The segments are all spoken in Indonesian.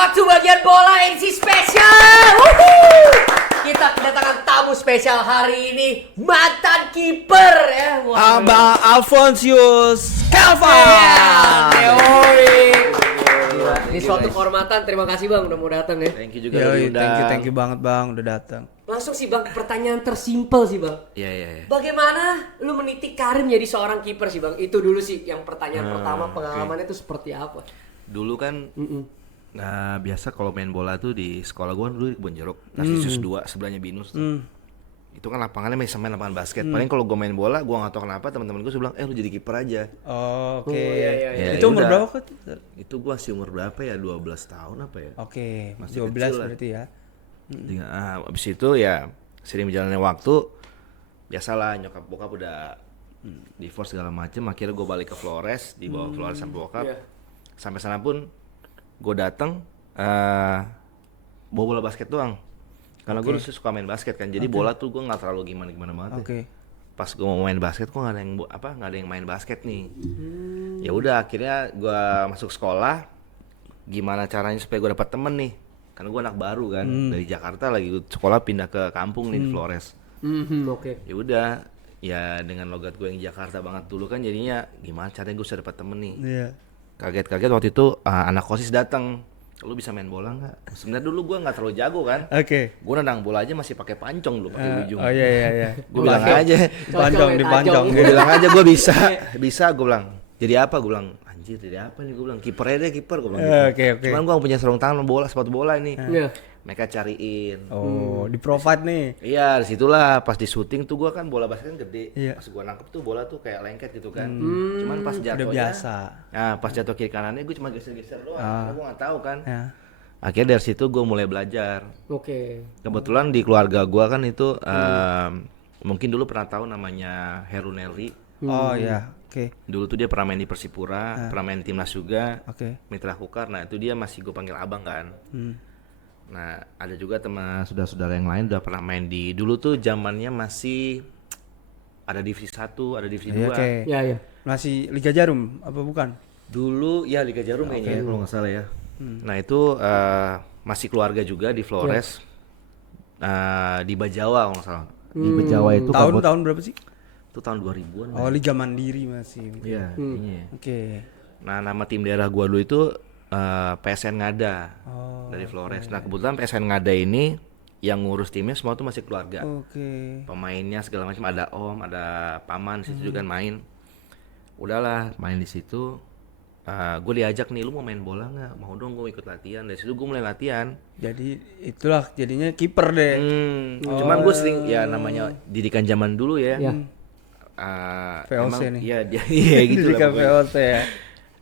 waktu bagian bola edisi spesial. Kita kedatangan tamu spesial hari ini, mantan kiper ya. Abang Alfonsius Calva. Ini suatu kehormatan, terima kasih Bang udah mau datang ya. Thank you juga udah diundang. Thank you banget Bang udah datang. Langsung sih Bang, pertanyaan tersimpel sih Bang. Iya. Bagaimana lu meniti karir menjadi seorang kiper sih Bang? Itu dulu sih yang pertanyaan pertama, pengalamannya itu seperti apa? Dulu kan nah biasa kalau main bola tuh di sekolah gua dulu di Kebon Jeruk, Narsisus 2 sebelahnya Binus tuh. Itu kan lapangannya masih sama lapangan basket. Paling kalau gua main bola, gua nggak tahu kenapa teman-teman gua bilang, lu jadi kiper aja. Oh, oke. Iya. Itu umur berapa kan? Itu gua masih umur berapa ya? 12 tahun apa ya? Oke, Masih 12 kecil lah. berarti ya. Abis itu ya sering berjalannya waktu, biasalah nyokap bokap udah divorce segala macem. Akhirnya gua balik ke Flores, di bawah Flores sama bokap. Iya. Sampai sana pun gue datang bawa bola basket doang karena gue suka main basket kan, jadi bola tuh gue nggak terlalu gimana banget. Pas gue mau main basket kok nggak ada yang main basket nih. Ya udah akhirnya gue masuk sekolah, gimana caranya supaya gue dapat temen nih, karena gue anak baru kan dari Jakarta, lagi sekolah pindah ke kampung nih di Flores. Oke. Ya udah ya dengan logat gue yang Jakarta banget dulu kan, jadinya gimana caranya gue bisa dapat temen nih. Iya. Kaget waktu itu anak OSIS datang, lu bisa main bola nggak? Sebenarnya dulu gue nggak terlalu jago kan. Oke. Gue nendang bola aja masih pakai pancong dulu, pakai ujung. Oh iya. Gue bilang aja, Dipancong. gue bilang aja gue bisa. Gue bilang jadi apa? Gue bilang anjir jadi apa nih? Gue bilang kiper aja deh, kiper. Gue bilang gitu. Oke. Cuman gue gak punya sarung tangan bola, sepatu bola ini. Iya. Mereka cariin. Oh, di provide nih. Iya, disitulah pas di syuting tuh gue kan bola basket kan gede. Iya. Pas gue nangkep tuh bola tuh kayak lengket gitu kan. Cuman pas jatuhnya, Udah biasa. Nah pas jatuh kiri kanannya gue cuma geser-geser doang. Karena gue nggak tahu kan. Ya. Akhirnya dari situ gue mulai belajar. Oke. Kebetulan di keluarga gue kan itu mungkin dulu pernah tahu namanya Herunelli. Oh ya, oke. Dulu tuh dia pernah main di Persipura, pernah main timnas juga. Oke. Mitra Kukar. Nah itu dia masih gue panggil abang kan. Nah ada juga teman saudara-saudara yang lain udah pernah main di, dulu tuh zamannya masih ada divisi 1, ada divisi 2. Oke. Iya. Masih Liga Jarum apa bukan? Dulu ya Liga Jarum kayaknya kalau nggak salah ya. Nah itu masih keluarga juga di Flores, di Bajawa kalau nggak salah. Di Bajawa itu Tahun berapa sih? itu tahun 2000-an. Oh, Liga Mandiri masih. Iya, kayaknya. Oke. Nah nama tim daerah gua dulu itu PSN Ngada dari Flores. Nah kebetulan PSN Ngada ini yang ngurus timnya semua tuh masih keluarga. Oke. Pemainnya segala macam, ada om, ada paman situ juga main. Udahlah main di situ. Gue diajak nih, lu mau main bola nggak? Mau dong, gue ikut latihan. Dari situ gue mulai latihan. Jadi itulah jadinya kiper deh. Cuman gue sering ya namanya didikan zaman dulu ya. Iya. VOC emang, nih. Iya gitu lah Liga pokoknya. VOC ya.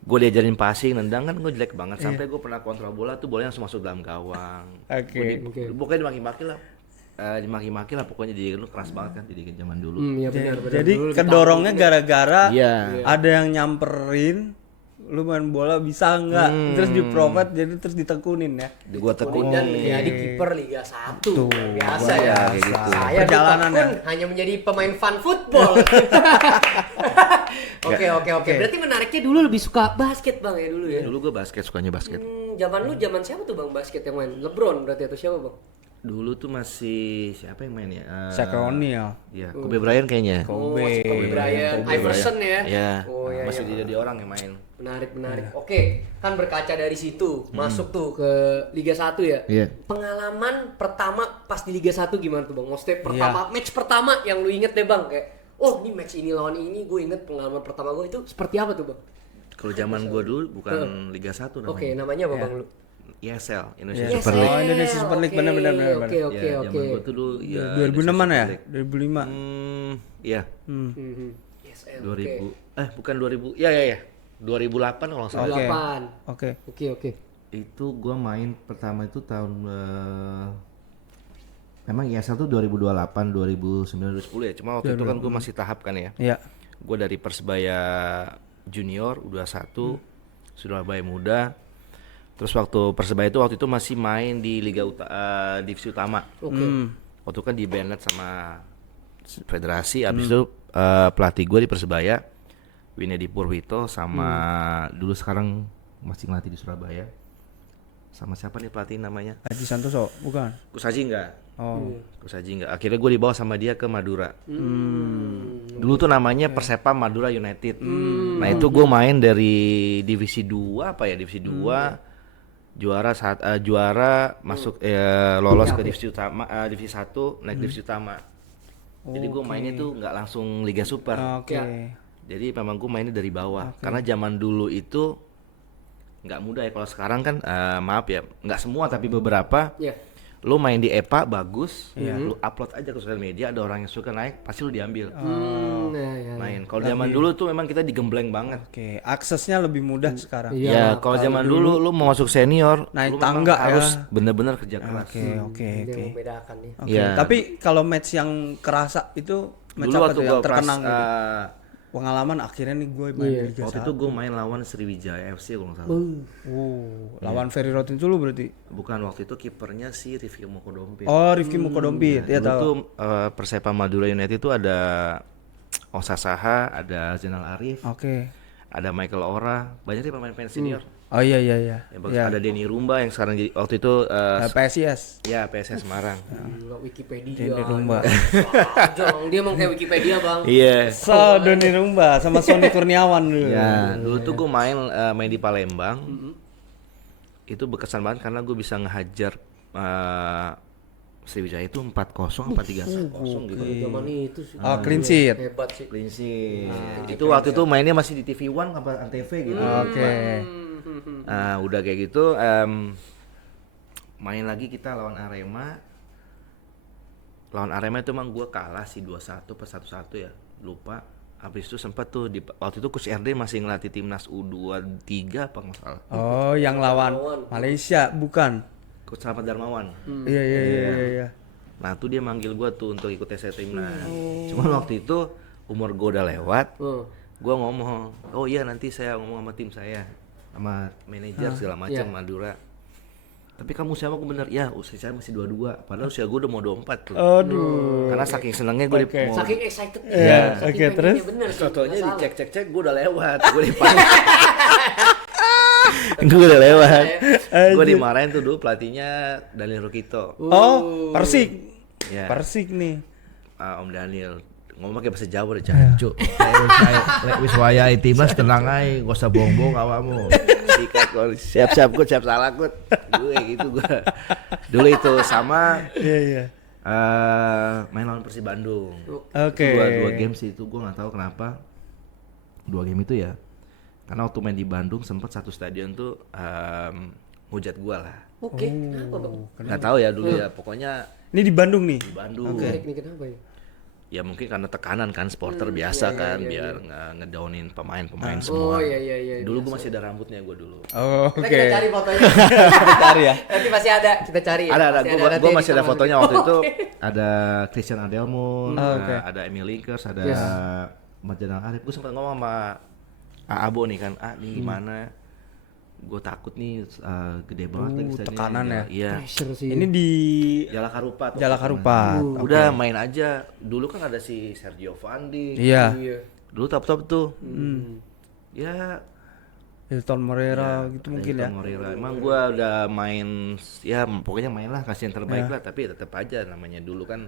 Gue diajarin passing, nendang kan gue jelek banget. Sampai gue pernah kontrol bola tuh bolanya langsung masuk dalam gawang. Oke. Pokoknya dimaki-maki lah. Dimaki-maki lah pokoknya, jadi lu keras banget kan didikan zaman dulu. Iya benar. Jadi kedorongnya gara-gara Iya. ada yang nyamperin, lu main bola bisa nggak? Terus di provide, jadi terus ditekunin ya. Gue tekunin Dan menjadi kiper Liga 1. Biasa ya. kayak gitu. Saya Perjalanan ditekun hanya menjadi pemain fun football. Oke. Berarti menariknya dulu lebih suka basket Bang ya dulu ya. Dulu gue basket, sukanya basket. Zaman siapa tuh Bang basket yang main? LeBron berarti atau siapa Bang? Dulu tuh masih siapa yang main ya? Shaquille O'Neal. Ya, Kobe Bryant kayaknya. Kobe. Kobe Bryant, Iverson ya. Ya, Oh, iya, masih jadi orang yang main. Menarik. Oke, kan berkaca dari situ, masuk tuh ke Liga 1 ya. Iya. Pengalaman pertama pas di Liga 1 gimana tuh Bang? Maksudnya match pertama yang lu inget deh Bang, kayak ini match ini lawan ini, gue inget pengalaman pertama gue itu seperti apa tuh Bang? Kalau zaman gua dulu bukan Liga 1 namanya. Oke, namanya apa Bang lu? ESL, Indonesia Yes, Super League. Oh, Indonesia Super League, benar. Oke. Ya, zaman gua tuh dulu ya 2006-an ya? 2005. Iya. ESL, 2000. Bukan 2000. Ya. 2008 kalau nggak salah. 8. Oke. Oke. Itu gua main pertama itu tahun memang ESL tuh 2028, 2009, 2010 ya. Cuma waktu itu kan gua masih tahap kan ya. Iya. Gua dari Persebaya Junior U21, Surabaya Muda. Terus waktu Persebaya waktu itu masih main di divisi utama. Waktu kan di banned sama federasi. Abis itu pelatih gue di Persebaya, Winedi Purwito, sama dulu sekarang masih ngelatih di Surabaya, sama siapa nih pelatih namanya? Haji Santoso, bukan? Kusaji enggak? Oh. Kusaji enggak. Akhirnya gue dibawa sama dia ke Madura. Dulu tuh namanya Persepam Madura United. Nah itu gue main dari divisi 2 apa ya, divisi 2 juara masuk lolos ke divisi utama, divisi 1 naik divisi utama. Jadi gue mainnya tuh nggak langsung Liga Super. Oke. Jadi memang gue mainnya dari bawah. Karena zaman dulu itu nggak mudah ya. Kalau sekarang kan maaf ya, nggak semua tapi beberapa. Lo main di EPA bagus, lo upload aja ke sosial media, ada orang yang suka naik, pasti lo diambil. Main. Kalau zaman dulu tuh memang kita digembleng banget. Oke, aksesnya lebih mudah sekarang. Ya, kalau zaman dulu lo mau masuk senior, naik lo memang tangga harus ya. bener-bener kerja keras. Oke. Membedakan nih. Oke. Iya. Tapi kalau match yang kerasa itu match Dulu apa waktu tuh yang gue pas terkenang gitu? Pengalaman akhirnya nih gue main di Liga waktu 1. itu gue main lawan Sriwijaya FC kalau nggak salah. Lawan Ferry Rotin dulu berarti. Bukan, waktu itu kipernya si Rifki Mokodompit. Oh, Rifki Mukodompit. Ya Dulu tahu. tuh Persepam Madura United itu ada Osa Saha, ada Zainal Arif, Oke. ada Michael Ora, banyak sih pemain-pemain senior. Oh iya. Yang bagus. Ada Denny Rumba yang sekarang jadi waktu itu PSIS. ya PSS Semarang. Gila Wikipedia. Deni Rumba. Dia emang kayak Wikipedia, Bang. Iya. So, Doni Rumba sama Sony Kurniawan dulu. Ya, dulu tuh gue main di Palembang. Itu berkesan banget karena gue bisa ngehajar Sriwijaya itu 4-0 apa 3-0 gitu. Zaman itu sih. Oh, clean sheet. Hebat sih. Clean sheet. Itu waktu itu mainnya masih di TV One apa Antv gitu. Oke. Udah kayak gitu main lagi kita lawan Arema. Lawan Arema itu emang gue kalah sih 2-1 per 1-1 ya. Lupa. Habis itu sempat tuh waktu itu Coach RD masih ngelatih timnas U23 apa nggak salah. Oh, yang lawan Malaysia bukan? Coach Selamat Darmawan. Iya. Nah tuh dia manggil gue tuh untuk ikut tes timnas. Cuman waktu itu umur gue udah lewat. Gue ngomong, oh iya nanti saya ngomong sama tim saya, sama manajer segala macam Madura. Tapi kamu siapa? Aku bener, ya usia saya masih 22. Padahal usia gue udah mau 24 tuh. Aduh. Karena saking senengnya gue mau. Saking excited nih. Iya, Saking oke, pengennya, terus? bener sih. Contohnya Nggak salah. dicek gue udah lewat. Gue dipanggil. Gue udah lewat. Gue dimarahin tuh dulu pelatihnya Daniel Rukito. Oh, Persik. Ya. Persik nih. Om Daniel ngomong pakai bahasa Jawa deh, Cuk. Wis wayahe timnas tenang ae, gak usah bohong-bohong awakmu. Sikat kok. Siap-siap gue siap salah gue. Gue gitu gue. Dulu itu sama Iya. main lawan Persib Bandung. Oke. Dua game sih itu gue nggak tahu kenapa. 2 game itu ya. Karena waktu main di Bandung sempat satu stadion tuh hujat gue lah. Oke, kenapa, Bang? Nggak tahu ya dulu ya. Pokoknya Ini di Bandung nih. di Bandung. Menarik nih, kenapa ya? Ya mungkin karena tekanan kan supporter biasa kan biar ngedownin pemain-pemain semua. Oh iya. Dulu gue masih ada rambutnya gue dulu. Oh, Kita oke. cari fotonya. Cari ya. Nanti masih ada, kita cari. Ada Pasti gue nanti masih ada kita fotonya masukin. waktu itu. Ada Christian Adelmo, Oke. ada Emil Linkers, ada Marjanal Arif. Gue sempat ngomong sama Abo nih kan, ini gimana? Gue takut nih gede banget lagi stadionnya. tekanan ya. Iya. Pressure sih. Ini di Jalak Harupat. Jalak Harupat. Udah main aja. Dulu kan ada si Sergio Vandi. Iya. Dulu top tuh. Ya Hilton Moreira gitu mungkin ya. Moreira. Emang gua udah main ya pokoknya main lah kasih yang terbaik lah, tapi tetap aja namanya dulu kan.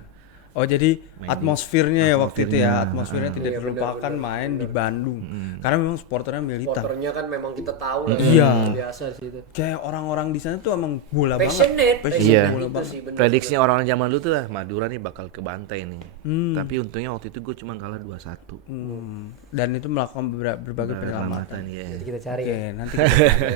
Oh jadi atmosfernya ya waktu itu ya, atmosfernya tidak terlupakan main di Bandung. Karena memang supporternya militan. Supporternya kan memang kita tahu lah. Iya. Biasa sih itu. Kayak orang-orang di sana tuh emang bola Passionate. banget. Iya. Passionate itu sih bener. Prediksinya orang zaman dulu tuh lah Madura nih bakal kebantai nih. Tapi untungnya waktu itu gue cuma kalah 2-1. Dan itu melakukan berbagai penyelamatan. Keselamatan ya. Nanti kita cari. Oke, Ya. nanti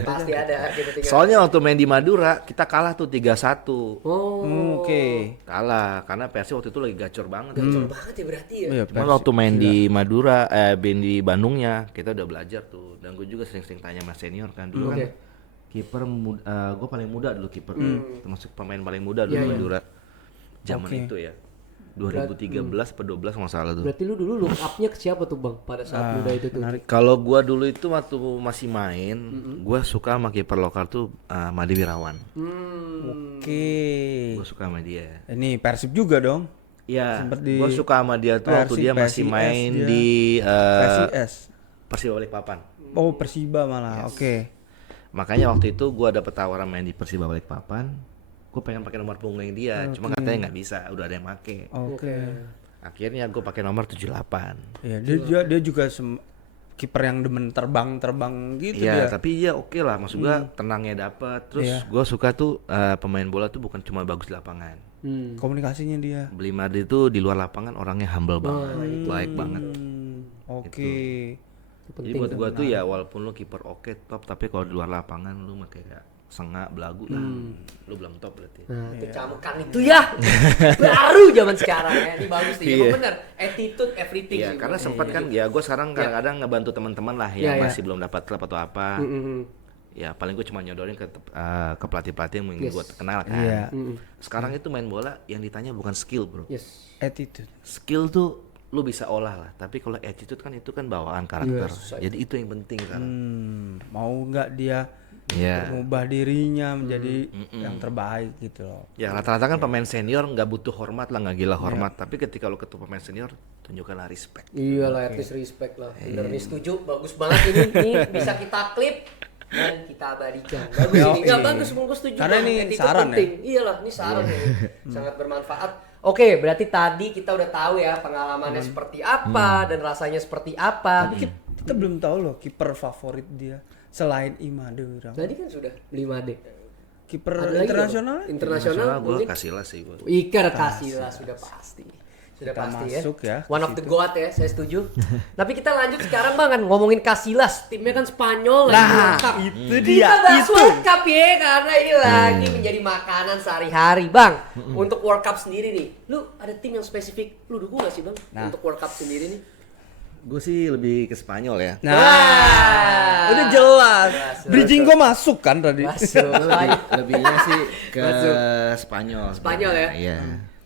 Pasti ada. Kita tinggal. Soalnya waktu main di Madura kita kalah tuh 3-1. Oh. oke. Kalah karena Persib waktu itu lagi gacor banget. Gacor banget ya berarti ya. Iya, Cuman waktu main di Madura, di Bandungnya, kita udah belajar tuh. Dan gue juga sering-sering tanya sama senior kan. Dulu kan kiper gue paling muda dulu kiper. Termasuk pemain paling muda dulu Madura. Zaman itu ya. 2013 atau 12 nggak salah tuh. Berarti lu dulu look up-nya ke siapa tuh, Bang? Pada saat muda itu tuh. Kalau gue dulu itu waktu masih main, gue suka sama kiper lokal tuh Made Wirawan. Oke. Gue suka sama dia. Ini Persib juga dong. Iya, Sempet di gue suka sama dia tuh waktu Persib, dia masih PSIS main dia. di PSIS. Persiba Balikpapan. Oh, Persiba malah. Oke. Makanya waktu itu gue dapet tawaran main di Persiba Balikpapan. Gue pengen pakai nomor punggung dia, cuma katanya nggak bisa, udah ada yang make. Oke. Akhirnya gue pakai nomor 78. Iya, dia juga kiper yang demen terbang gitu Iya, dia. tapi dia oke lah, maksud gue tenangnya dapet. Terus gue suka tuh pemain bola tuh bukan cuma bagus di lapangan. Komunikasinya dia. Blimardi itu di luar lapangan orangnya humble banget, baik banget. Oke. Jadi buat gue tuh ya walaupun lu kiper oke top, tapi kalau di luar lapangan lu mah kayak sengak belagu lah, lu belum top berarti. Nah, itu camekan itu ya. Baru zaman sekarang ya. Ini bagus nih. Emang bener. Attitude everything Iya, sih. karena sempat kan ya gue sekarang kadang-kadang ngebantu teman-teman lah yang masih belum dapat klub atau apa. Ya paling gue cuma nyodorin ke pelatih-pelatih yang ingin gue kenal kan. Iya. Sekarang itu main bola yang ditanya bukan skill bro. Yes. Attitude. Skill tuh lu bisa olah lah, tapi kalau attitude kan itu kan bawaan karakter. Jadi itu yang penting sekarang. Mau nggak dia mengubah dirinya menjadi yang terbaik gitu loh. Ya rata-rata kan pemain senior nggak butuh hormat lah, nggak gila hormat. Tapi ketika lu ketemu pemain senior, tunjukkanlah respect. Iya lah, at least respect lah. Bener nih, setuju. Bagus banget ini. Nih bisa kita klip dan kita abadikan. Bagus ini. Nggak bagus, gue setuju. Karena Bang. ini Attitude saran penting. Iyalah, ini saran ini. Sangat bermanfaat. Oke, berarti tadi kita udah tahu ya pengalamannya seperti apa dan rasanya seperti apa. Tapi kita belum tahu loh kiper favorit dia selain Imade. Tadi kan sudah 5D. Kiper Ada lagi internasional? nggak, Bang? Internasional gue mungkin. kasih lah sih gue. Iker Casillas sudah pasti. Sudah Kita pasti masuk ya, One of the goat ya, saya setuju. Tapi kita lanjut sekarang Bang, kan ngomongin Casillas, timnya kan Spanyol lagi World Cup. Itu Kita dia. bahas World Cup ya, karena ini lagi menjadi makanan sehari-hari Bang. Untuk World Cup sendiri nih, lu ada tim yang spesifik, lu dukung gak sih Bang? Untuk World Cup sendiri nih? Gue sih lebih ke Spanyol ya. Nah, Wah. udah jelas. Jelas, Bridging gua masuk kan tadi. Masuk. Lebihnya sih ke Spanyol. Spanyol ya? Iya.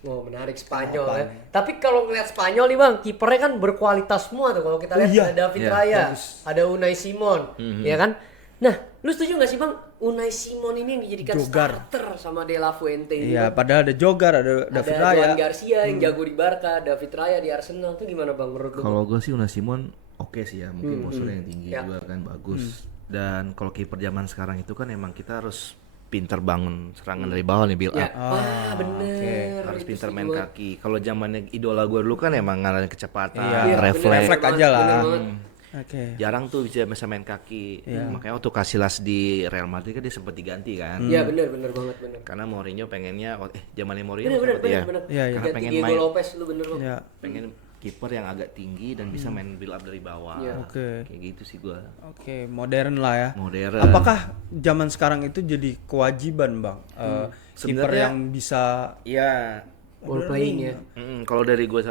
Oh menarik Spanyol ya. Tapi kalau ngeliat Spanyol nih Bang, kipernya kan berkualitas semua tuh. Kalau kita lihat iya. ada David Iya, Raya, ada Unai Simon, ya kan? Nah, lu setuju nggak sih Bang, Unai Simon ini yang dijadikan Jogar. starter sama De La Fuente ini? Iya, Bang? padahal ada Jogar, ada David Ada Raya. Juan Garcia yang jago di Barca, David Raya di Arsenal. Itu gimana Bang menurut lu? Kalau gue sih Unai Simon oke sih ya, mungkin posturnya yang tinggi juga kan bagus. Dan kalau kiper zaman sekarang itu kan emang kita harus pinter bangun serangan dari bawah nih, build Ya, up. wah bener. Harus Itu pinter sih main gua. kaki. Kalau zamannya idola gue dulu kan emang ngalahin kecepatan, Iya, refleks. refleks aja Bener lah. banget. Oke. Jarang tuh bisa main kaki. Makanya waktu Casillas di Real Madrid kan dia sempat diganti kan. Iya bener banget bener. Karena Mourinho pengennya zamannya Mourinho Bener seperti ya. bener. Iya, iya. Karena Ganti pengen Diego main Lopez lu bener Bang. Iya. pengen kiper yang agak tinggi dan bisa main build up dari bawah. Iya. Oke. Kayak gitu sih gua. Oke, modern lah ya. Modern. Apakah zaman sekarang itu jadi kewajiban, Bang? Kiper Sebenarnya- yang bisa Iya. Ball playing ya. Kalau dari gue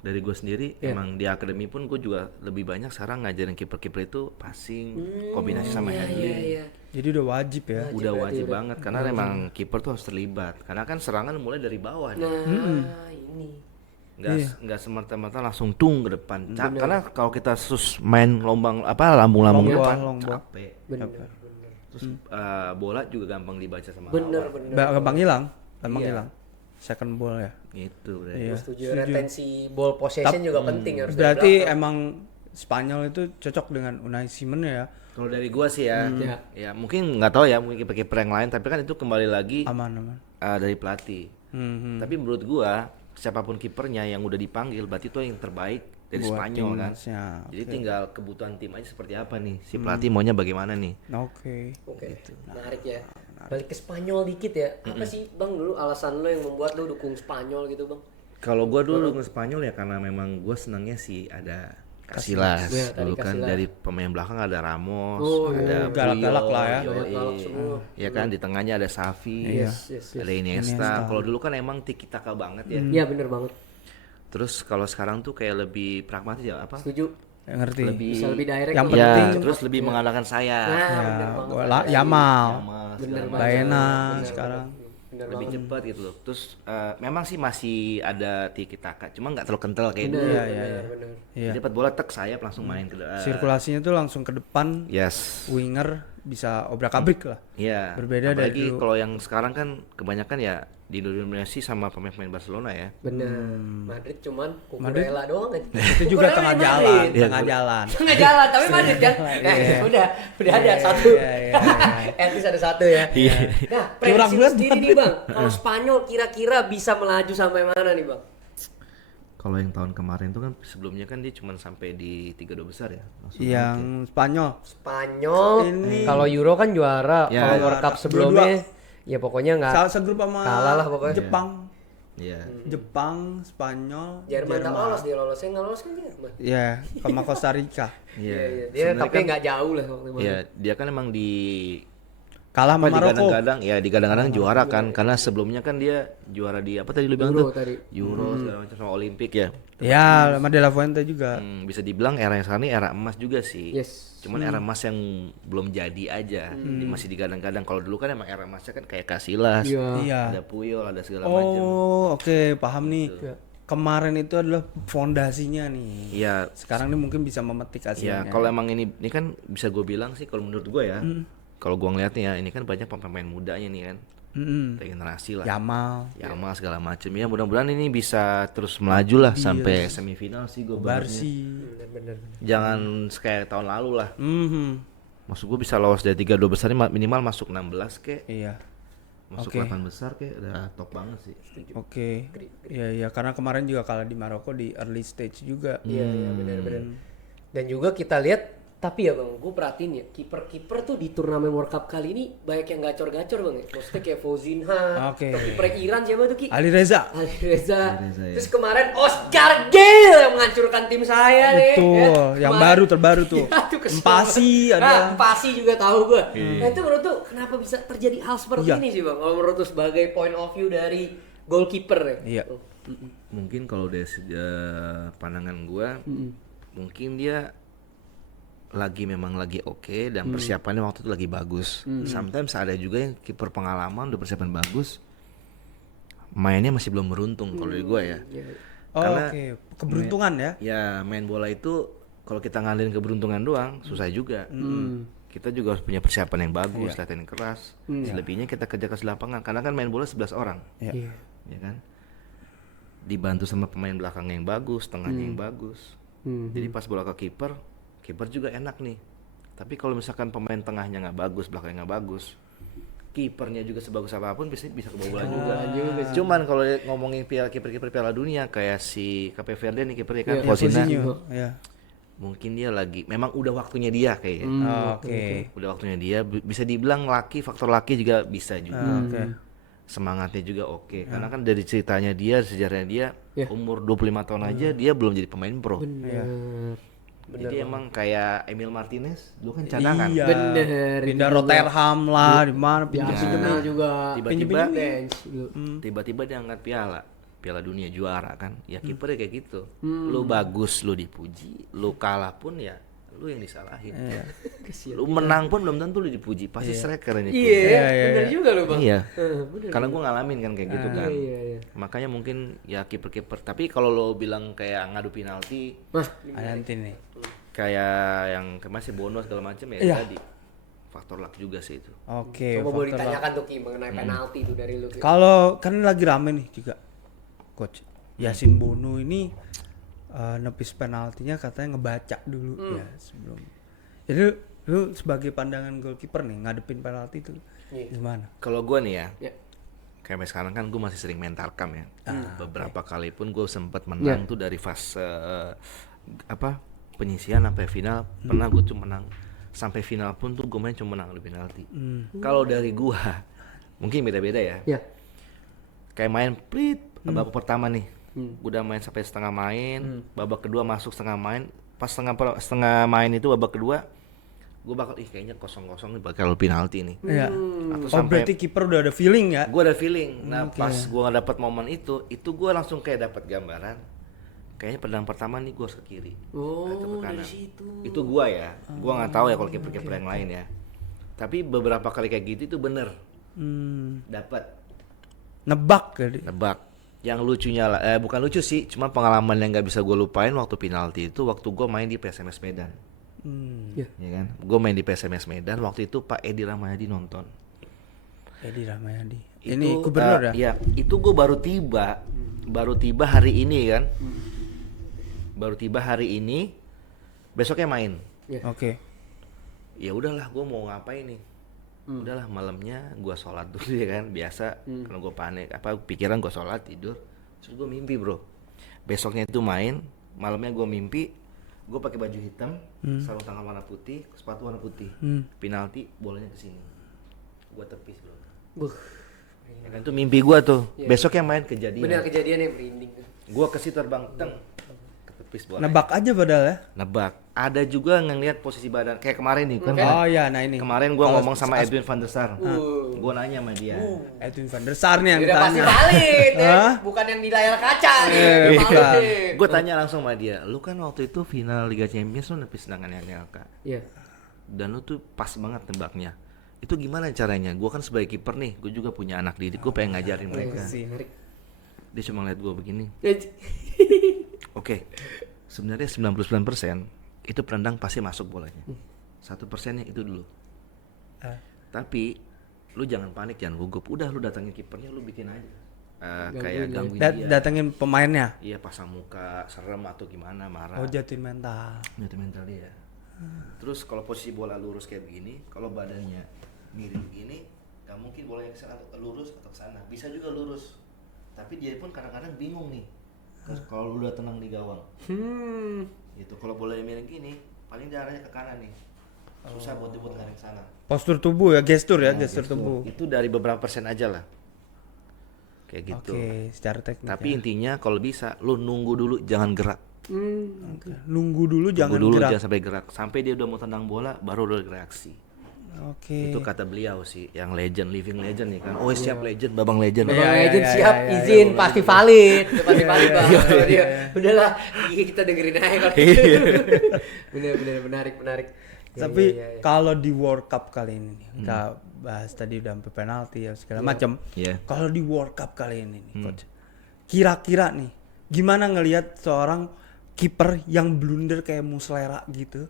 dari gue sendiri emang di akademi pun gue juga lebih banyak sekarang ngajarin kiper-kiper itu passing, kombinasi sama handling. Iya. jadi udah wajib ya. Udah wajib banget karena memang kiper tuh harus terlibat. Karena kan serangan mulai dari bawah nih. Nah, ini. Nggak semerta-merta langsung tung ke depan. Karena kalau kita main lambung-lambung ke depan Lomba. capek. Bener. Terus bola juga gampang dibaca sama Bener. Gampang hilang, hilang. Second ball ya. Gitu berarti. Iya. Setuju. Retensi ball possession juga penting harus. Berarti emang Spanyol itu cocok dengan Unai Simon ya. Kalau dari gua sih ya mungkin nggak tahu ya mungkin kiper yang lain, tapi kan itu kembali lagi Aman. dari pelatih. Tapi menurut gua siapapun kipernya yang udah dipanggil berarti itu yang terbaik dari Buat Spanyol kan. timnasnya. Jadi tinggal kebutuhan tim aja seperti apa nih, si pelatih maunya bagaimana nih. Oke. Menarik ya. Balik ke Spanyol dikit ya. Apa sih Bang dulu alasan lo yang membuat lo dukung Spanyol gitu Bang? Kalau gua dulu ke Spanyol ya karena memang gua senangnya sih ada Casillas. Ya, tadi Dulu kan Casillas. dari pemain belakang ada Ramos, Oh, ada galak-galak Puyol, lah ya. yoi. Galak-galak semua. Ya kan di tengahnya ada Xavi, Yes. ada Iniesta. Kalau dulu kan emang tiki taka banget ya. Iya bener banget. Terus kalau sekarang tuh kayak lebih pragmatis ya apa? Setuju. Ya, ngerti. Bisa lebih direct. Yang lah. Ya, penting terus lebih mengandalkan saya. Nah, ya, bener banget. bola Yamal, Bener banget. Baena Bener sekarang. Bener Lebih banget. cepat gitu loh. Terus memang sih masih ada tiki taka, cuma nggak terlalu kental kayak dulu. Iya. Bener. Iya. Jadi dapat bola tek sayap langsung main ke Sirkulasinya tuh langsung ke depan, Yes. winger bisa obrak-abrik lah. Iya. Berbeda dari Apalagi dulu. kalau yang sekarang kan kebanyakan ya didominasi sama pemain-pemain Barcelona ya. Bener. Madrid cuman Cucurella doang aja. Itu juga tengah jalan, tengah jalan. Tengah jalan, tapi Madrid kan. Udah ada satu. At least ada satu ya. Nah, prediksi lu sendiri nih Bang. Kalau Spanyol kira-kira bisa melaju sampai mana nih Bang? Kalau yang tahun kemarin tuh kan sebelumnya kan dia cuma sampai di 32 besar ya. Yang Spanyol ini kalau Euro kan juara, ya, kalau World Cup sebelumnya ya pokoknya nggak segrup sama kalah lah pokoknya. Jepang. Iya. Jepang, Spanyol, Jerman tak lolos, dia lolosnya nggak lolos kan Jerman. Iya, sama Costa Rica. Iya. Dia tapi nggak jauh lah waktu itu. Iya, dia kan emang kalah sama Maroko. Digadang-gadang juara kan, karena sebelumnya kan dia juara di apa tadi lu bilang tuh? Euro segala macam sama Olimpik ya. Ya, sama De La Fuente juga. Bisa dibilang era yang sekarang ini era emas juga sih. Yes. Cuman era emas yang belum jadi aja. Masih digadang-gadang. Kalau dulu kan emang era emasnya kan kayak Casillas, Iya. ada Puyol, ada segala macam. Oh, oke, paham nih. Kemarin itu adalah fondasinya nih. Iya. Sekarang ini mungkin bisa memetik hasilnya. Ya, kalau emang ini kan bisa gue bilang sih kalau menurut gue ya. Kalau gua ngeliatnya ya, ini kan banyak pemain mudanya nih kan, regenerasi lah, Yamal segala macem ya. Mudah-mudahan ini bisa terus melaju lah sampai semifinal sih gue Bener. Jangan kayak tahun lalu lah. Maksud gue bisa lolos dari 32 besar ini minimal masuk 16 kek. Iya. Masuk 8 besar kek udah top banget sih. Oke. Iya, karena kemarin juga kalah di Maroko di early stage juga. Iya, benar. Dan juga kita lihat. Tapi ya Bang, gue perhatiin ya, kiper-kiper tuh di turnamen World Cup kali ini banyak yang gacor-gacor Bang ya. Maksudnya kayak Fouzinha, kiper Iran siapa tuh Ki? Ali Reza. Ya. Terus kemarin Oscar Gale yang menghancurkan tim saya nih. Betul, yang terbaru tuh. Empasi ada. Empasi juga tahu gue. Nah itu menurut tuh kenapa bisa terjadi hal seperti ini sih Bang? Kalau menurut tuh sebagai point of view dari goalkeeper ya. Iya. Mungkin kalau dari pandangan gue, mungkin dia memang lagi oke dan persiapannya waktu itu lagi bagus. Sometimes ada juga yang kiper pengalaman udah persiapan bagus, mainnya masih belum beruntung kalau dari gue ya. Karena keberuntungan ya. Ya main bola itu kalau kita ngandelin keberuntungan doang susah juga. Kita juga harus punya persiapan yang bagus, latihan keras. Selebihnya kita kerja keras di lapangan. Karena kan main bola 11 orang, ya kan. Dibantu sama pemain belakang yang bagus, tengahnya yang bagus. Jadi pas bola ke kiper juga enak nih. Tapi kalau misalkan pemain tengahnya nggak bagus, belakangnya nggak bagus, kipernya juga sebagus apapun bisa kebobolan juga. Cuman kalau ngomongin kiper Piala Dunia kayak si Cape Verde nih kipernya kan, Coutinho. Mungkin dia lagi memang udah waktunya dia kayaknya. Udah waktunya dia, bisa dibilang faktor laki juga bisa juga. Semangatnya juga karena kan dari ceritanya dia, sejarahnya dia, umur 25 tahun aja dia belum jadi pemain pro. Jadi emang kayak Emil Martinez dulu kan cadangan. Iya. Bener. Pindah Rotterdam lah, di mana pinjam juga. Tiba-tiba dia angkat Piala Dunia juara kan. Ya kipernya kayak gitu. Lu bagus lu dipuji, lu kalah pun ya lu yang disalahin. Lu menang pun belum tentu lu dipuji, pasti striker yang dipuji. Bener juga lu Bang. Iya. Karena gue ngalamin kan kayak gitu kan. Makanya mungkin ya kiper-kiper. Tapi kalau lo bilang kayak ngadu penalti, nanti nih. Kayak yang masih bonus segala macam ya tadi. Faktor luck juga sih itu. Coba boleh ditanyakan tuh Ki mengenai penalti itu dari lu. Kalau kan lagi rame nih juga, Coach Yasin Bonu ini nepis penaltinya katanya ngebaca dulu ya sebelum. Jadi lu sebagai pandangan goalkeeper nih ngadepin penalti itu gimana? Kalau gue nih ya, kayak sekarang kan gue masih sering main tarkam ya. Beberapa kali pun gue sempat menang tuh dari fase penyisian sampai final. Pernah gue cuma menang sampai final pun tuh gue main cuma menang di penalti. Kalau dari gue mungkin beda-beda ya. Kayak main babak pertama nih. Gue udah main sampai setengah main, babak kedua masuk setengah main, pas setengah main itu babak kedua, gue bakal kayaknya 0-0 nih bakal penalti nih. Berarti kiper udah ada feeling ya? Gue ada feeling. Nah pas gue nggak dapat momen itu gue langsung kayak dapat gambaran. Kayaknya pedang pertama nih gue harus ke kiri. Dari situ. Itu gue ya, gue nggak tahu ya kalau kiper yang lain ya. Tapi beberapa kali kayak gitu itu bener. Dapat. Nebak jadi. Nebak. Yang lucunya bukan lucu sih, cuma pengalaman yang nggak bisa gue lupain waktu penalti itu waktu gue main di PSMS Medan. Ya kan, gue main di PSMS Medan waktu itu Pak Edi Rahmayadi nonton. Edi Rahmayadi. Itu, Ini gubernur ya? Iya, itu gue baru tiba hari ini kan. Baru tiba hari ini, besoknya main. Oke. Ya udahlah, gue mau ngapain nih? Udahlah, malamnya gue sholat dulu ya kan, biasa. Karena gue panik, pikiran gue sholat tidur, terus gue mimpi bro. Besoknya itu main, malamnya gue mimpi, gue pakai baju hitam, sarung tangan warna putih, sepatu warna putih, penalti, bolanya ke sini, gue tepis bro. Ya kan itu mimpi gue tuh. Besok yang main kejadian. Bener kejadian yang merinding. Gue ke situ terbang, ketepis bola. Nebak aja padahal ya. Nebak. Ada juga ngeliat posisi badan kayak kemarin nih kan. Oh iya, nah ini. Kemarin gue ngomong sama Edwin van der Sar. Gue nanya sama dia. Edwin van der Sar nih yang Udah pasti ditanya. valid ya. Bukan yang di layar kaca nih. Valid. Gue tanya langsung sama dia. Lu kan waktu itu final Liga Champions lu nepis tangannya Anelka. Iya. Dan lu tuh pas banget nebaknya. Itu gimana caranya? Gue kan sebagai kiper nih, gue juga punya anak didik, gue pengen ngajarin mereka. Dia cuma ngeliat gue begini. Oke, sebenarnya 99% itu penendang pasti masuk bolanya. 1%-nya itu dulu. Tapi lu jangan panik, jangan gugup. Udah lu datangin kipernya, lu bikin aja. Kayak gangguin dia. Datengin pemainnya. Iya, pasang muka, serem atau gimana, marah. Oh, jatuhin mental. Jatuhin mental dia. Terus kalau posisi bola lurus kayak begini, kalau badannya miring begini, nggak mungkin bolanya kesana lurus atau kesana. Bisa juga lurus. Tapi dia pun kadang-kadang bingung nih. Kalau lu udah tenang di gawang. Gitu. Kalau bolanya miring gini, paling dia arahnya ke kanan nih. Susah buat ngaring sana. Postur tubuh ya, gestur ya, gestur tubuh. Itu dari beberapa persen aja lah. Kayak gitu. Oke, secara teknik. Tapi intinya kalau bisa lu nunggu dulu, jangan gerak. Nunggu dulu, jangan gerak. Jangan sampai gerak. Sampai dia udah mau tendang bola baru udah reaksi. Oke. Itu kata beliau sih, yang legend, living legend nih kan. Oh siap legend, babang legend. Babang legend siap, izin pasti valid. Pasti valid bang. Udahlah, kita dengerin aja kalau gitu. Bener menarik. Tapi kalau di World Cup kali ini, kita bahas tadi udah sampai penalti ya segala macam. Kalau di World Cup kali ini nih, coach, kira-kira nih, gimana ngelihat seorang kiper yang blunder kayak Muslera gitu?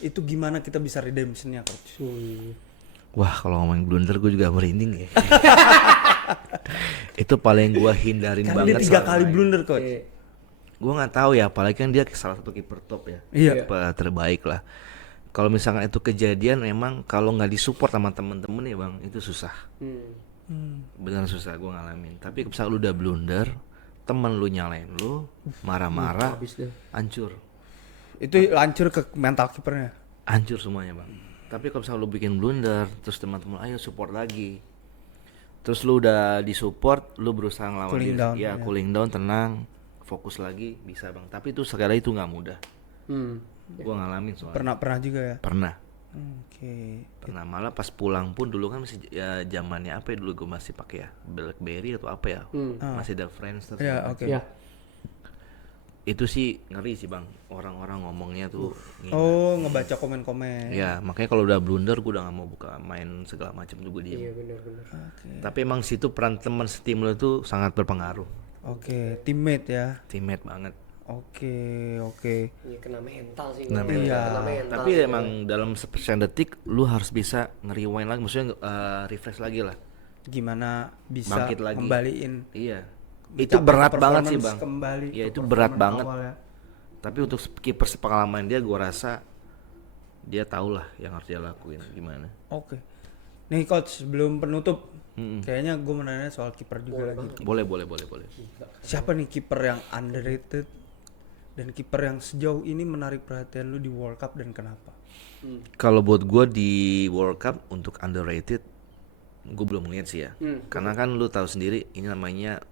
Itu gimana kita bisa redemptionnya, coach? Wah, kalau ngomongin blunder gue juga merinding ya. Itu paling gue hindarin banget. Dia 3 kali blunder, coach. Gue nggak tahu ya, apalagi kan dia salah satu kiper top ya. Iya. Terbaik lah. Kalau misalkan itu kejadian, memang kalau nggak disupport sama temen-temen ya bang, itu susah. Benar susah gue ngalamin. Tapi misalkan lu udah blunder, temen lu nyalain lu, marah-marah, hancur. Itu hancur ke mental kipernya. Hancur semuanya bang. Tapi kalau misalnya lu bikin blunder, terus teman-teman ayo support lagi. Terus lu udah disupport, lu berusaha ngelawan dia. Cooling down, tenang, fokus lagi, bisa bang. Tapi itu sekali itu nggak mudah. Gua ngalamin soalnya. Pernah juga ya? Pernah. Oke. Pernah, malah pas pulang pun dulu kan masih ya zamannya apa ya dulu, gua masih pakai ya BlackBerry atau apa ya. Masih ada Friendster. Ya, oke. Itu sih ngeri sih bang, orang-orang ngomongnya tuh ngebaca komen-komen. Ya makanya kalau udah blunder gue udah gak mau buka main segala macam tuh, gue diem. Iya benar. Tapi emang situ peran teman setim lo tuh sangat berpengaruh. Oke, teammate ya. Teammate banget. Oke. Iya, kena mental sih. Kena mental. Tapi emang dalam sepersekian detik lu harus bisa nge-rewind lagi, maksudnya refresh lagi lah. Gimana bisa bangkit lagi, kembaliin. Iya. Itu berat banget sih bang. Ya itu berat banget. Ya. Tapi untuk kiper sepengalaman dia, gua rasa dia tahu lah yang harus dia lakuin gimana. Oke. Nih coach, sebelum penutup, kayaknya gue mau nanya soal kiper juga lagi. Boleh. Siapa nih kiper yang underrated dan kiper yang sejauh ini menarik perhatian lu di World Cup dan kenapa? Kalau buat gua di World Cup untuk underrated, gue belum ngeliat sih ya. Karena kan lu tahu sendiri ini namanya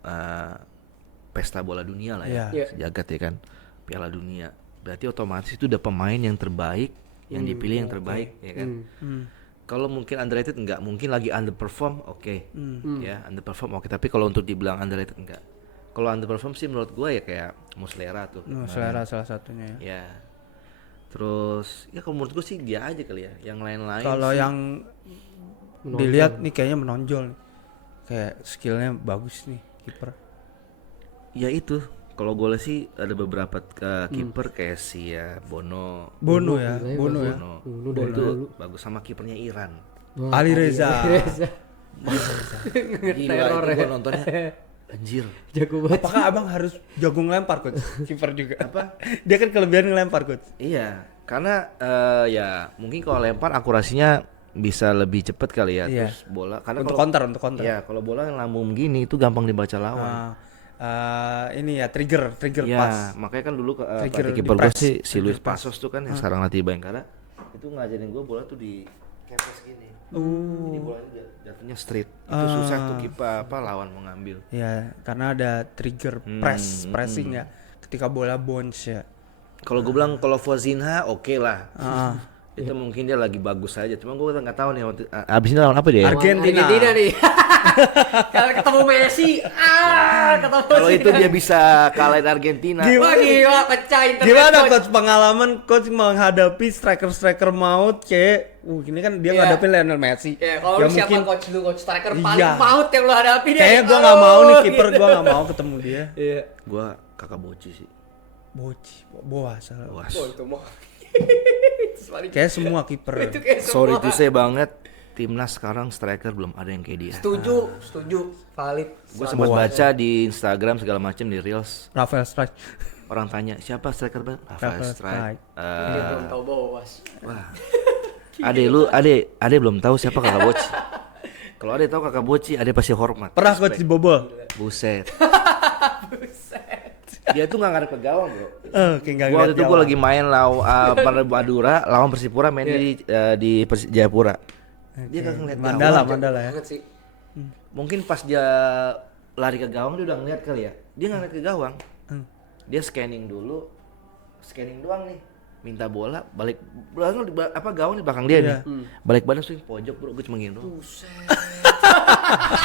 pesta bola dunia lah ya, sejagat ya kan, Piala Dunia. Berarti otomatis itu udah pemain yang terbaik, yang dipilih yang terbaik ya kan. Kalau mungkin underrated enggak, mungkin lagi underperform, ya underperform oke. Tapi kalau untuk dibilang underrated enggak. Kalau underperform sih menurut gue ya kayak Muslera tuh. Muslera salah satunya ya. Ya. Terus ya kalau menurut gue sih dia aja kali ya. Yang lain-lain. Kalau yang dilihat nih kayaknya menonjol nih. Kayak skillnya bagus nih kiper. Ya itu. Kalau gue lihat sih ada beberapa kiper kayak si ya Bono ya. Bono itu bagus, sama kipernya Iran. Ali Reza. Gila Teror itu ya. gua nontonnya. Anjir. Jago banget. Apakah abang harus jago ngelempar coach? Kiper juga. Apa? Dia kan kelebihan ngelempar coach. Iya, karena ya mungkin kalau lempar akurasinya bisa lebih cepet kali ya. Iya. Terus bola karena Untuk kalau counter. Iya, kalau bola yang lambung gini itu gampang dibaca lawan. Ini ya trigger Iya, pas. makanya kan dulu Trigger pelatih di kiper gue press. sih si Luis Trigger pass. Pasos tuh kan yang sekarang latih Bayangkara itu ngajarin gue bola tuh di kepes gini. Jadi bolanya jatuhnya straight. Itu susah tuh kiper lawan mau ngambil. Ya, karena ada trigger pressing ya. Ketika bola bounce ya. Kalau gue bilang kalau Fozinha oke lah. Itu mungkin dia lagi bagus aja. Cuma gue nggak tahu nih abis ini lawan apa dia? Argentina nih. Kalau ketemu Messi, ketemu Kalau itu dia bisa kalahin Argentina. Wah gila, pecah internet. Gimana coach pengalaman coach menghadapi striker maut kayak ini kan dia ngadepin Lionel Messi. Ya, kalau lu siapa coach lu, coach striker paling Iya. maut yang lu hadapi deh. Kayaknya gua nggak mau nih kiper, gua nggak mau ketemu dia. Iya. Gua kakak Boci sih. Boas. Oh, itu mau. Kayak semua kiper. Itu kayak Sorry semua. to say banget, timnas sekarang striker belum ada yang kayak dia. Setuju, valid. Gue sempat baca di Instagram segala macam di Reels. Rafael Strike. Orang tanya siapa striker bang? Rafael Strike. Dia belum tahu Boas. Wah. Ade belum tahu siapa kakak Boci. Kalau Ade tahu kakak Boci, Ade pasti hormat. Pernah coach dibobol. Buset. Dia tuh nggak ngadep ke gawang bro. Kayak Waktu itu gue lagi main lawan Madura, lawan Persipura main di Jayapura. Dia kagak ngeliat gawang. Mandala ya. Banget sih. Mungkin pas dia lari ke gawang dia udah ngeliat kali ya. Dia nggak ngeliat ke gawang. Dia scanning doang nih. Minta bola, balik gawang di belakang dia nih. Balik badan swing pojok bro, gue cuma gini doang.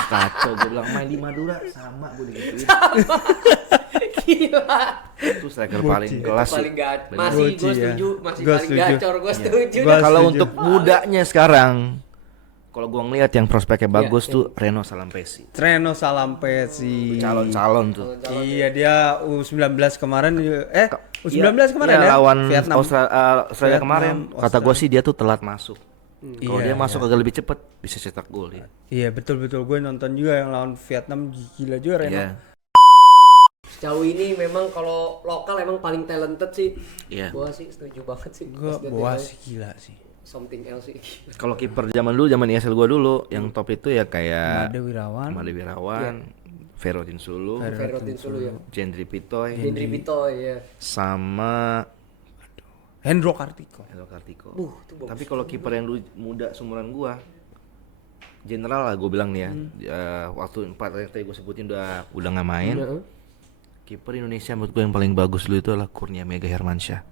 Kacau, gue bilang main di Madura sama gue digituin. Gila. Itu striker paling kelas sih. Paling masih gue setuju, masih paling gacor gue setuju. Kalau untuk mudanya sekarang, kalau gue ngeliat yang prospeknya bagus tuh Reno Salampesi. Calon-calon tuh. Iya dia U19 kemarin U19 kemarin ya lawan Vietnam. Australia kemarin. Kata gue sih dia tuh telat masuk. Kalau Iya, dia masuk agak lebih cepet bisa cetak gol ya. Iya betul gue nonton juga yang lawan Vietnam gila juga Reno. Iya. Sejauh ini memang kalau lokal emang paling talented sih. Iya. Gua sih setuju banget sih. Gua Boas sih gila sih. Something else sih. Kalau kiper zaman ISL gua dulu yang top itu ya kayak Made Wirawan, Vero Tinsulu, ya. Jendri Pitoy, ya. sama Hendro Kartiko. Itu bagus. Tapi kalau kiper yang muda seumuran gua, general lah gue bilang nih ya, waktu 4 yang tadi gue sebutin udah nggak main. Kiper Indonesia menurut gue yang paling bagus dulu itu adalah Kurnia Mega Hermansyah,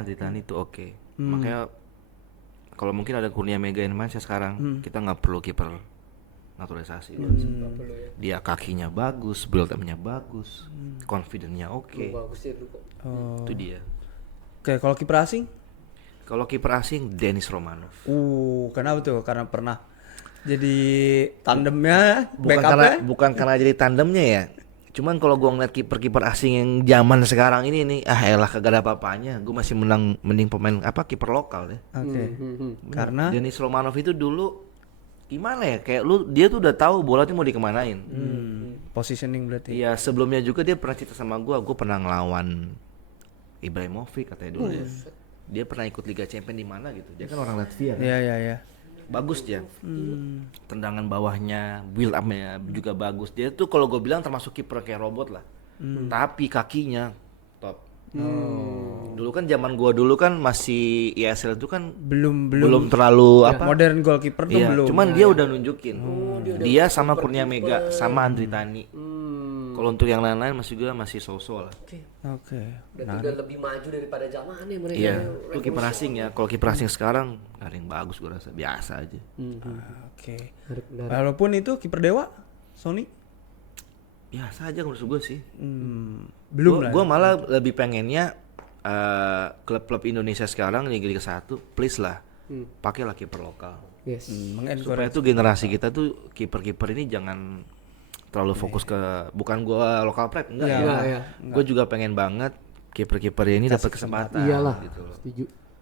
Andri Tani itu oke. Makanya kalau mungkin ada Kurnia Mega Hermansyah sekarang kita nggak perlu kiper naturalisasi. Dia kakinya bagus, build up-nya bagus, confidence-nya oke. Bagus ya dulu kok. Itu dia. Oke, kalau kiper asing? Kalau kiper asing Dennis Romanov. Kenapa tuh? Karena pernah jadi tandemnya, backupnya? Bukan karena jadi tandemnya ya. Cuman kalau gue ngeliat kiper asing yang zaman sekarang ini nih, elah kagak ada apa-apanya. Gue masih mending pemain kiper lokal ya. Oke. Karena Dennis Romanov itu dulu gimana ya? Kayak dia tuh udah tahu bola tuh mau dikemanain. positioning berarti. Iya, sebelumnya juga dia pernah cerita sama gue pernah ngelawan Ibrahimovic katanya dulu ya. Dia pernah ikut Liga Champions di mana gitu. Dia kan orang Latvia kan. Iya. Bagus dia. Tendangan bawahnya, build up-nya juga bagus. Dia tuh kalau gue bilang termasuk kiper kayak robot lah. Tapi kakinya top. Dulu kan zaman gua dulu kan masih ISL itu kan belum terlalu modern goalkeeper tuh belum. Cuman dia udah nunjukin. Dia sama Kurnia Mega, sama Andri Tani. Kalau untuk yang lain-lain masih so-so lah. Oke. Berarti udah lebih maju daripada zamannya mereka. Iya, itu kiper asing ya. Kalau kiper asing sekarang gak ada yang bagus gua rasa, biasa aja. Oke. Walaupun itu kiper dewa Sony biasa aja menurut gue sih. Belum lah. Gue malah lebih pengennya klub-klub Indonesia sekarang di Liga 1 please lah pakailah kiper lokal. Yes. Supaya tuh generasi kita tuh kiper-kiper ini jangan terlalu fokus ke bukan gue lokal pride enggak ya. Gue juga pengen banget kiper-kiper ini dapat kesempatan. Iyalah. Gitu loh.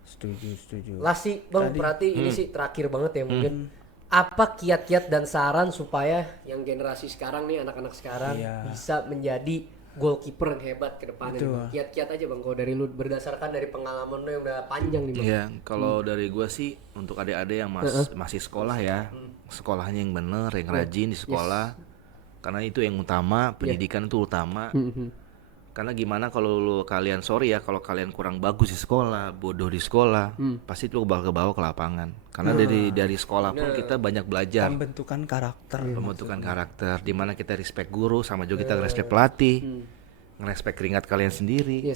Setuju. Lah sih Bang, berarti ini sih terakhir banget ya mungkin. apa kiat-kiat dan saran supaya yang generasi sekarang nih, anak-anak sekarang bisa menjadi goalkeeper yang hebat ke depannya? Kiat-kiat aja Bang, kalau dari lu berdasarkan dari pengalaman lu yang udah panjang nih Bang. Iya, kalau dari gue sih untuk adik-adik yang masih sekolah ya, sekolahnya yang bener, yang rajin di sekolah, karena itu yang utama, pendidikan itu utama. Karena gimana kalau kalian kalau kalian kurang bagus di sekolah, bodoh di sekolah, pasti itu bakal kebawa ke lapangan. Karena dari sekolah pun kita banyak belajar. Pembentukan karakter. Di mana kita respect guru, sama juga kita respect pelatih, ngerespek keringat kalian sendiri.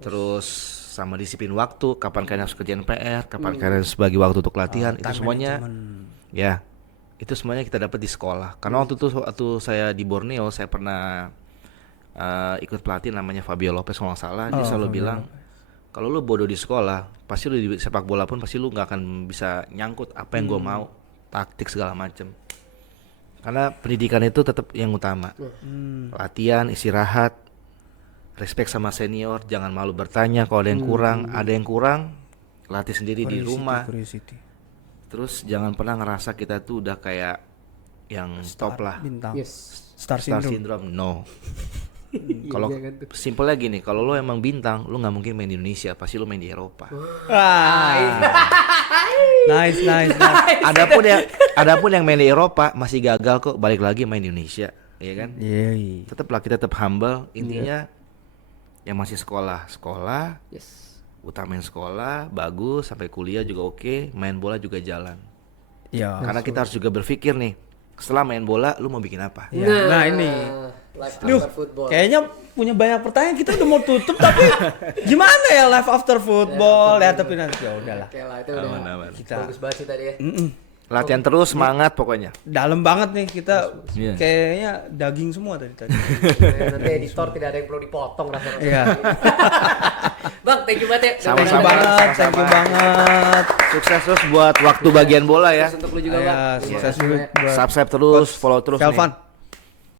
Terus sama disiplin waktu, kapan kalian harus kerjain PR, kapan kalian harus bagi waktu untuk latihan, itu semuanya ya, itu semuanya kita dapat di sekolah. Karena waktu saya di Borneo, saya pernah ikut pelatih namanya Fabio Lopez kalau nggak salah. Dia selalu bilang kalau lu bodoh di sekolah, pasti lu di sepak bola pun pasti lu nggak akan bisa nyangkut apa yang gue mau, taktik segala macem. Karena pendidikan itu tetap yang utama. Latihan, istirahat, respect sama senior, jangan malu bertanya kalau ada yang kurang, latih sendiri di rumah. Terus jangan pernah ngerasa kita tuh udah kayak yang top lah. Star syndrome. No. Kalau simpelnya gini, kalau lo emang bintang, lo nggak mungkin main di Indonesia, pasti lo main di Eropa. Nice. Adapun yang main di Eropa masih gagal kok, balik lagi main di Indonesia, ya kan? Tetaplah kita tetap humble. Intinya yang masih sekolah, utamain sekolah, bagus sampai kuliah juga oke, main bola juga jalan. Karena kita harus juga berpikir nih, setelah main bola, lu mau bikin apa? Nah ini. Kayaknya punya banyak pertanyaan, kita udah mau tutup tapi gimana ya life after football ya, tapi nanti ya udahlah. Oke lah, itu udah kita bagus banget sih tadi ya. Latihan terus, semangat pokoknya. Dalam banget nih kita, kayaknya daging semua tadi. Nanti editor tidak ada yang perlu dipotong rasanya. Bang, thank you banget ya. Sama-sama. Thank you banget. Sukses terus buat waktu bagian bola ya. Sukses untuk lu juga Bang. Sukses juga. Subscribe terus, follow terus nih. Kelvin.